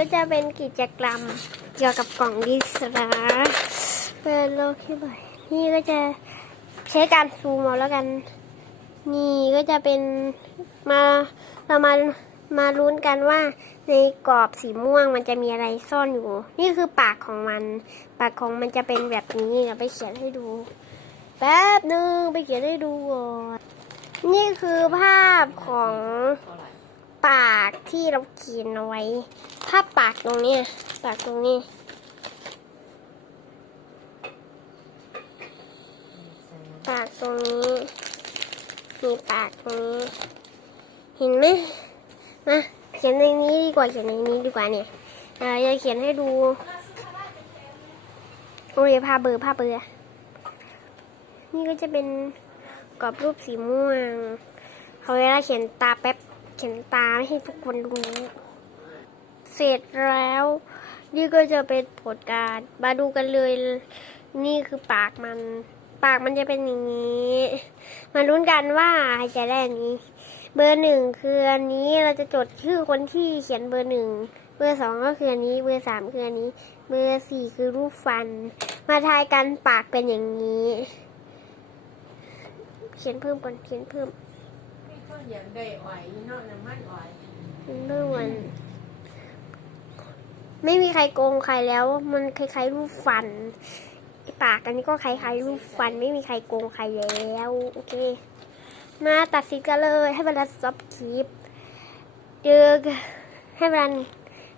ก็จะเป็นกิจกรรมเกี่ยวกับกล่องดิสระเปิดโลกที่บ่อยนี่ก็จะใช้การซูมเอาแล้วกัน นี่ก็จะเป็นมาเรามามาลุ้นกันว่าในกรอบสีม่วงมันจะมีอะไรซ่อนอยู่ นี่คือปากของมัน ปากของมันจะเป็นแบบนี้เดี๋ยวไปเขียนให้ดู แป๊บหนึ่งไปเขียนให้ดูก่อนนี่คือภาพของปากที่เราเขียนเอาไว้ ภาปากตรงนี้ ปากตรงนี้ ปากตรงนี้ มีปากตรงนี้ เห็นไหมมาเขียนในนี้ดีกว่าเขียนในนี้ดีกว่าเนี่ยเออจะเขียนให้ดูโอ้ยผ้าเบอร์ผ้าเบอร์นี่ก็จะเป็นกรอบรูปสีม่วง เขาเวลาเขียนตาแป๊บ เขียนตาให้ทุกคนรู้ เสร็จแล้ว นี่ก็จะเป็นผลการมาดูกันเลย นี่คือปากมัน ปากมันจะเป็นอย่างนี้ มาลุ้นกันว่าใครจะได้อันนี้ เบอร์หนึ่งคืออันนี้เราจะจดชื่อคนที่เขียนเบอร์หนึ่งเบอร์สองก็คืออันนี้ เบอร์สามคืออันนี้ เบอร์สี่คือรูปฟัน มาทายกันปากเป็นอย่างนี้ เขียนเพิ่มก่อนเขียนเพิ่มมีคนอยากได้อ้อยเนาะน้ำมันอ้อย ไม่มีใครโกงใครแล้ว มันคล้ายๆรูปฟัน ปากอันนี้ก็คล้ายๆรูปฟัน ไม่มีใครโกงใครแล้วโอเค มาตัดสินกันเลยให้เวลาซับคลิปเดือกให้เวลา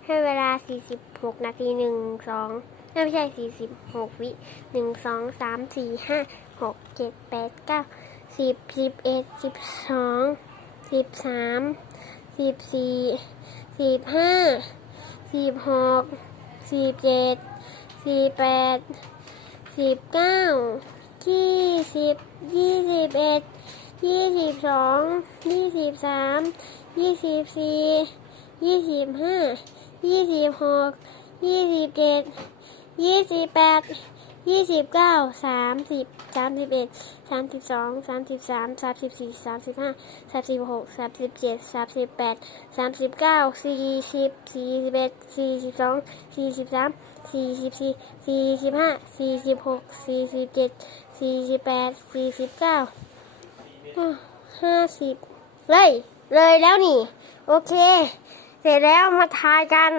ให้เวลา 46 นาที 1 2 ไม่ใช่ 46 วิ 1 2 3 4 5 6 7 8 9 10 11 12 13 14 15 สิบหกสิบเจ็ดสิบแปดสิบเก้ายี่สิบยี่สิบเอ็ดยี่สิบสองยี่สิบสามยี่สิบสี่ยี่สิบห้ายี่สิบหกยี่สิบเจ็ดยี่สิบแปด ยี่สิบเก้าสามสิบสามสิบเอ็ดสามสิบสองสามสิบสามสามสิบสี่สามสิบห้าสามสิบหกสามสิบเจ็ดสามสิบแปดสามสิบเก้าสี่สิบสี่สิบเอ็ดสี่สิบสองสี่สิบสามสี่สิบสี่สี่สิบห้าสี่สิบหกสี่สิบเจ็ดสี่สิบแปดสี่สิบเก้าห้าสิบเลย เลยแล้วนี่ โอเค เสร็จแล้วมาทายกัน